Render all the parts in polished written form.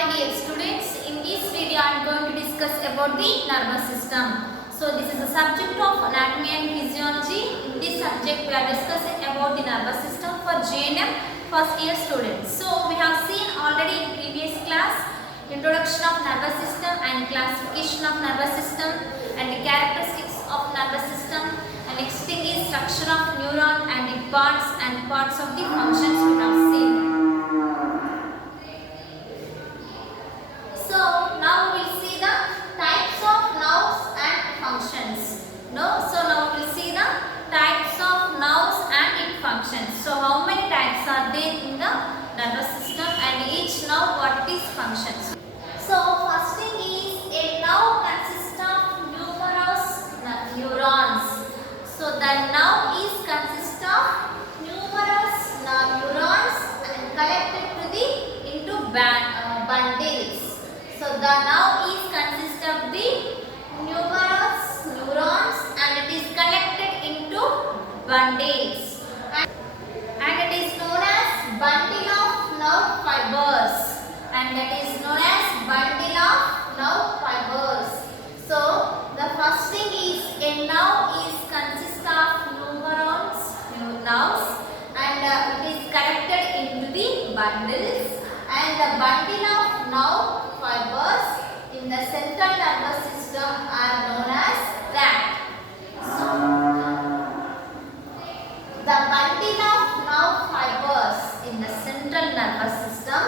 Hi dear students, in this video I am going to discuss about the nervous system. So this is a subject of anatomy and physiology. In this subject we are discussing about the nervous system for JNM first year students. So we have seen already in previous class introduction of nervous system and classification of nervous system and the characteristics of nervous system, and next thing is structure of neuron and the parts of the functions we have seen. So now we will see the types of nerves and functions. So now we will see the types of nerves and its functions. So how many types are there in the nervous system and each nerve what it is functions. So first thing is a nerve consists of numerous neurons. So the nerve is consist of numerous neurons and collected into bundles. So the nerve is consist of the numerous neurons and it is collected into bundles, and it is known as bundle of nerve fibers, and that is known as bundle of nerve fibers. So the first thing is a nerve is consist of nerves, and it is collected into the bundles, and the bundle of nerve fibers in the central nervous system are known as tract. So, the bundle of nerve fibers in the central nervous system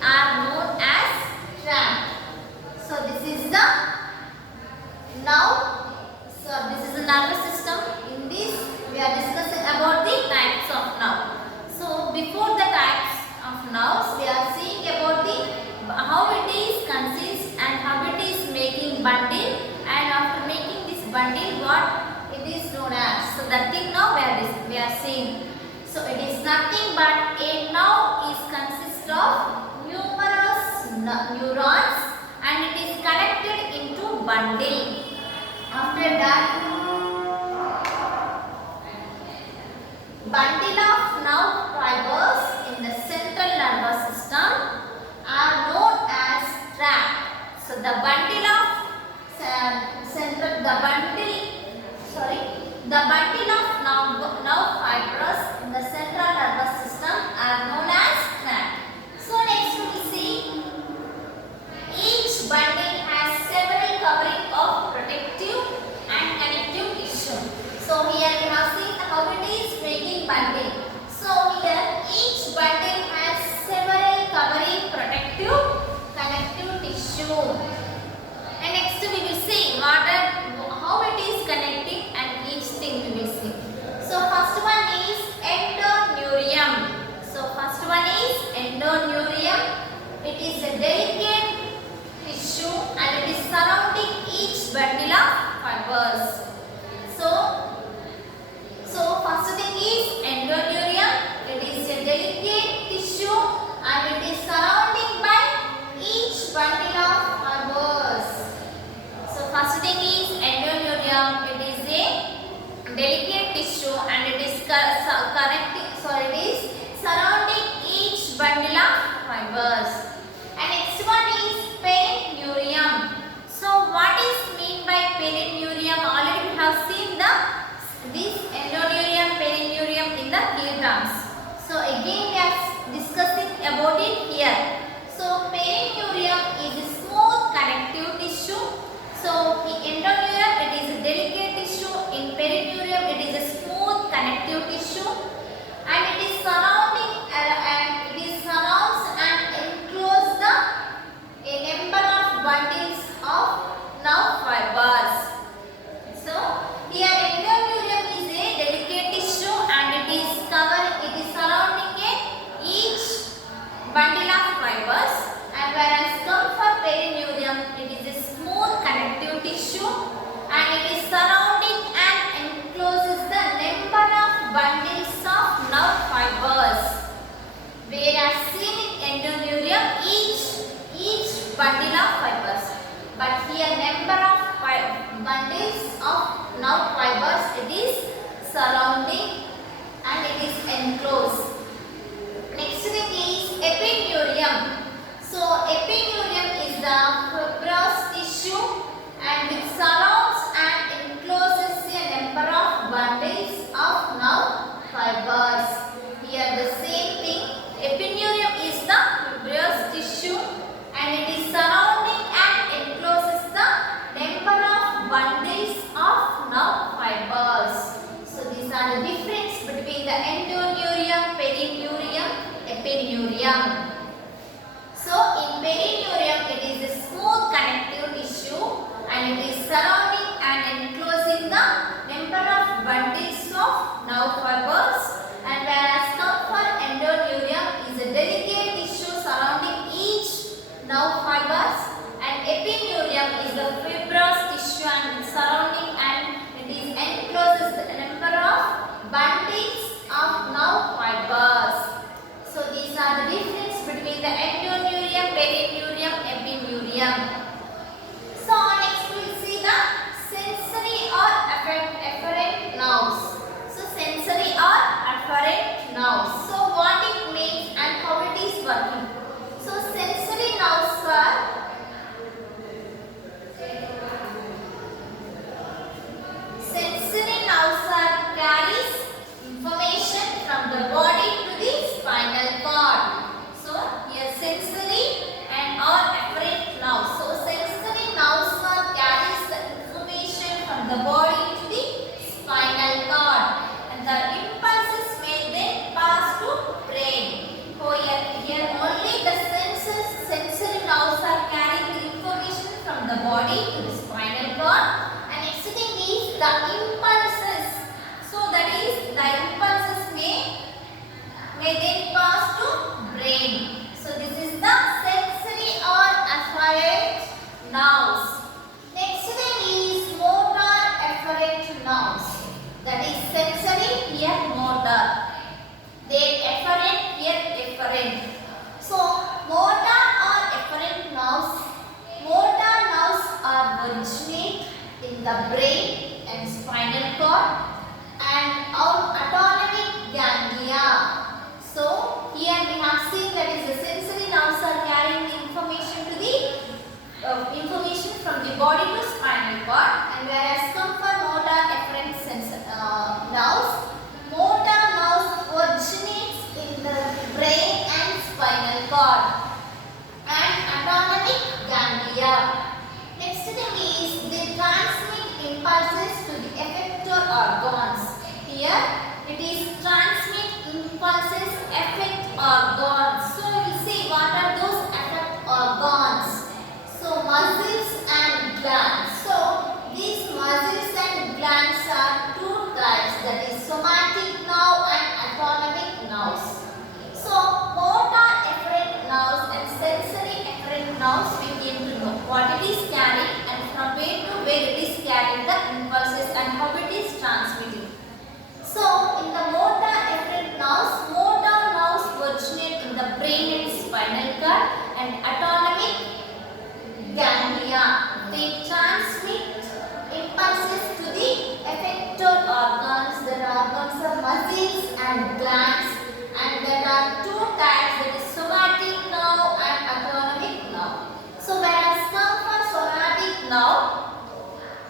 are known as tract. So this is the nerve. So this is the nervous system. In this we are discussing about the types of nerve. So before the types of nerves we are seeing about the how it is consist and how it is making bundle, and after making this bundle what it is known as. So that thing now we are seeing. So it is nothing but a nerve is consist of numerous neurons and it is collected into bundle. After that, bundle of nerve fibers in the central nervous system are known as tract. So the bundle of nerve fibers in the central nervous system are known as tract. So next we will see each bundle has several covering of protective and connective tissue. So here we have seen how it is making bundle. So here each bundle has several covering protective connective tissue. And next we will see how it is connecting and each thing we will see. So first one is endoneurium. So first one is endoneurium. It is a delicate tissue and it is surrounding each bundle of fibers. So first thing is endoneurium. It is a delicate tissue and it is surrounding by each bundle of fibers. So first thing is endoneurium. It is a delicate tissue and it is surrounding each bundle of fibers. And next one is perineurium. So what is mean by perineurium? Already we have seen this endoneurium, perineurium in the key terms. So again we are discussing about it here. So perineurium is a smooth connective tissue. So in endoneurium it is a delicate tissue. In perineurium it is a smooth connective tissue, and it is surrounds and enclose a number of bundles of nerve fibers. So here endoneurium is a delicate tissue and it is surrounding each bundle of fibers, and whereas come for perineurium it is a smooth connective tissue and it is surrounding and encloses the number of bundles of nerve fibers, whereas seen in endoneurium each bundle of fibers, but here number of bundles of nerve fibers it is surrounding and it is enclosed. Next thing is epineurium. So epineurium between the endoneurium, perineurium, epineurium. So next we will see the sensory or afferent nerves. So sensory or afferent nerves. So what it means and how it is working. So sensory nerves are carries information from the body to the spinal cord. So here sensory and or afferent nerves. So sensory nerves carries the information from the body to the spinal cord, and the impulses may then pass to brain. So here only the sensory nerves are carrying the information from the body to the spinal cord, and next thing is the impulses. So that is the impulses may then pass to brain. So this is the sensory or afferent nerves. Next thing is motor afferent nerves. That is sensory, here motor. Then afferent, here efferent. So motor or afferent nerves. Motor nerves are originate in the brain and spinal cord and autonomic ganglia. So here we have seen that is the sensory nerves are carrying the information to the information from the body to spinal cord, and whereas come for motor afferent nerves, motor nerves originates in the brain and spinal cord and autonomic ganglia. Next thing is they transmit impulses to the effector organs. Here it is transmit impulses affect organs. So we will see what are those affect organs. So muscles and glands. So these muscles and glands are two types, that is somatic nerve and autonomic nerves. So motor afferent nerves and sensory afferent nerves we came to know what it is carrying and from where to where it is carrying the impulses and how it is transmitting. So in the motor afferent nerves originate in the brain and spinal cord and autonomic ganglia. They transmit impulses to the effector organs. The organs are muscles and glands, and there are two types, that is somatic nerve and autonomic nerve. So whereas come for somatic nerve,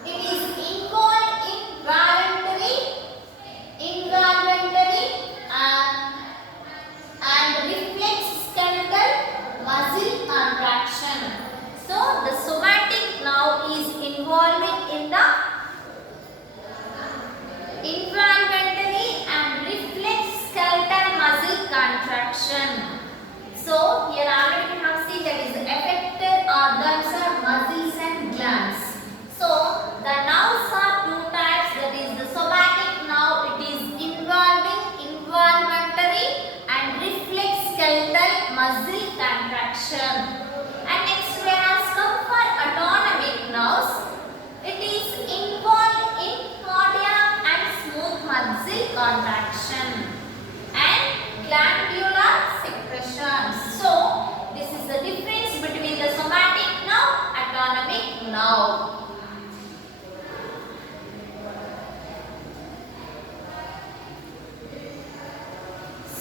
it is involved in involuntary and reflex skeletal muscle contraction. So the somatic nerve is involving in the involuntary and reflex skeletal muscle contraction. So here already we have seen that is affected organs are muscles and glands. So the nerves are two types, that is the somatic nerve, it is involving involuntary and reflex skeletal muscle contraction. And next whereas come for autonomic nerves, it is involved in cardiac and smooth muscle contraction and glandular secretions. So this is the difference between the somatic nerve and autonomic nerve.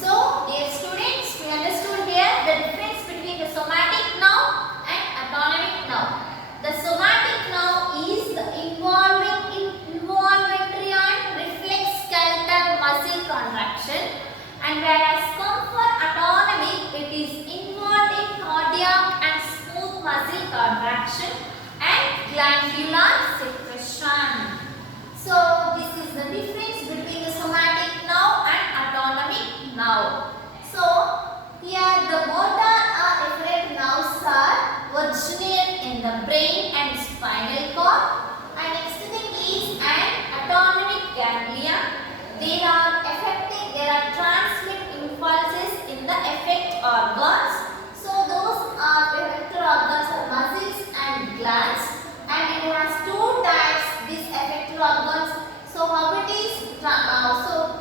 So dear students, we understood here the difference between the somatic nerve and autonomic nerve. The somatic nerve is the involuntary and reflex skeletal muscle contraction, and whereas come for autonomic, it is involved in cardiac and smooth muscle contraction and glandular secretion. So this is the difference between the somatic nerve and autonomic nerve. So here the motor or afferent nerves are originate in the brain and spinal cord, and next thing is an autonomic ganglia. They are affecting, they are transmit impulses in the effect organs. So those are effector organs are muscles and glands, and it has two types, these effector organs. So how it is so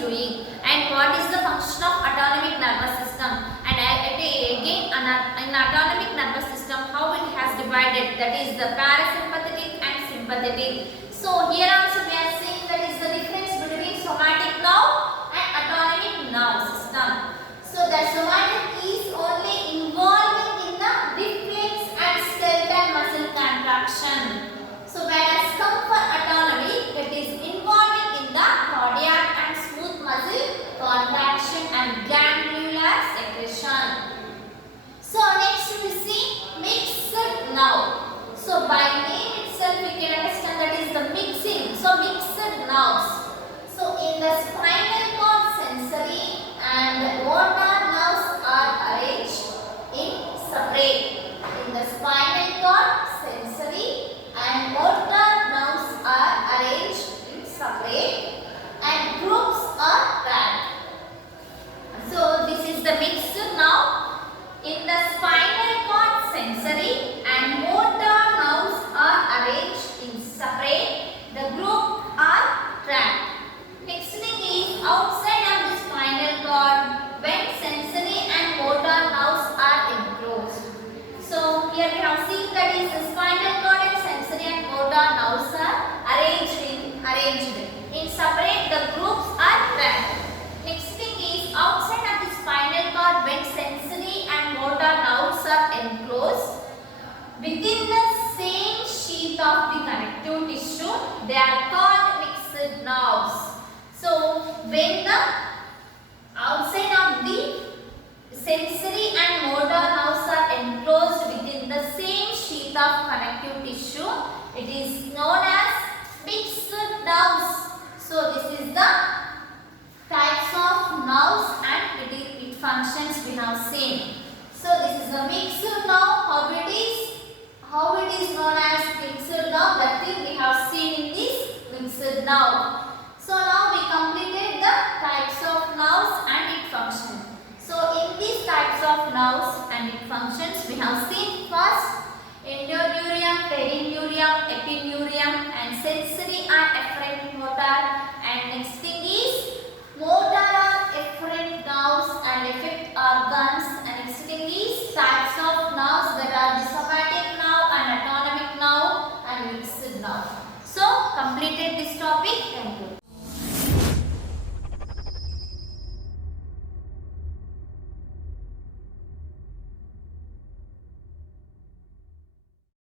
doing, and what is the function of autonomic nervous system, and again in autonomic nervous system how it has divided, that is the parasympathetic and sympathetic. So here also we are seeing that is the difference between somatic nerve and autonomic nerve system. So the somatic is only involving in the reflex and skeletal muscle contraction. So whereas come for autonomy, it is involving in the cardiac and smooth muscle contraction and glandular secretion. So next we see mixed nerve. So by name itself we can understand that is the mixing. So mixed nerves. So in the spinal cord, sensory and motor nerves are arranged in separate. In the spinal cord, sensory and motor nerves are arranged in separate and groups are tracked. So this is the mixed nerve. In the spinal cord, sensory and motor nerves are arranged in separate. The group are tracked. Next thing is outside of the spinal cord when sensory and motor nerves are enclosed. So here we have seen that is the spinal cord and sensory and motor nerves are arranged in separate. The groups are tracked. Next thing is outside of the spinal cord when sensory and motor nerves are enclosed within the same sheath of the connective tissue, they are called mixed nerves. So when the outside of the sensory and motor nerves are enclosed within the same sheath of connective tissue, it is known as mixed nerves. So this is the types of nerves and its functions we have seen. So this is the mixed nerve, how it is known as mixed nerve, that thing we have seen in this mixed nerve. So now we completed the types of nerves and its function. So in these types of nerves and its functions we have seen first endoneurium, perineurium, epineurium and sensory and efferent motor.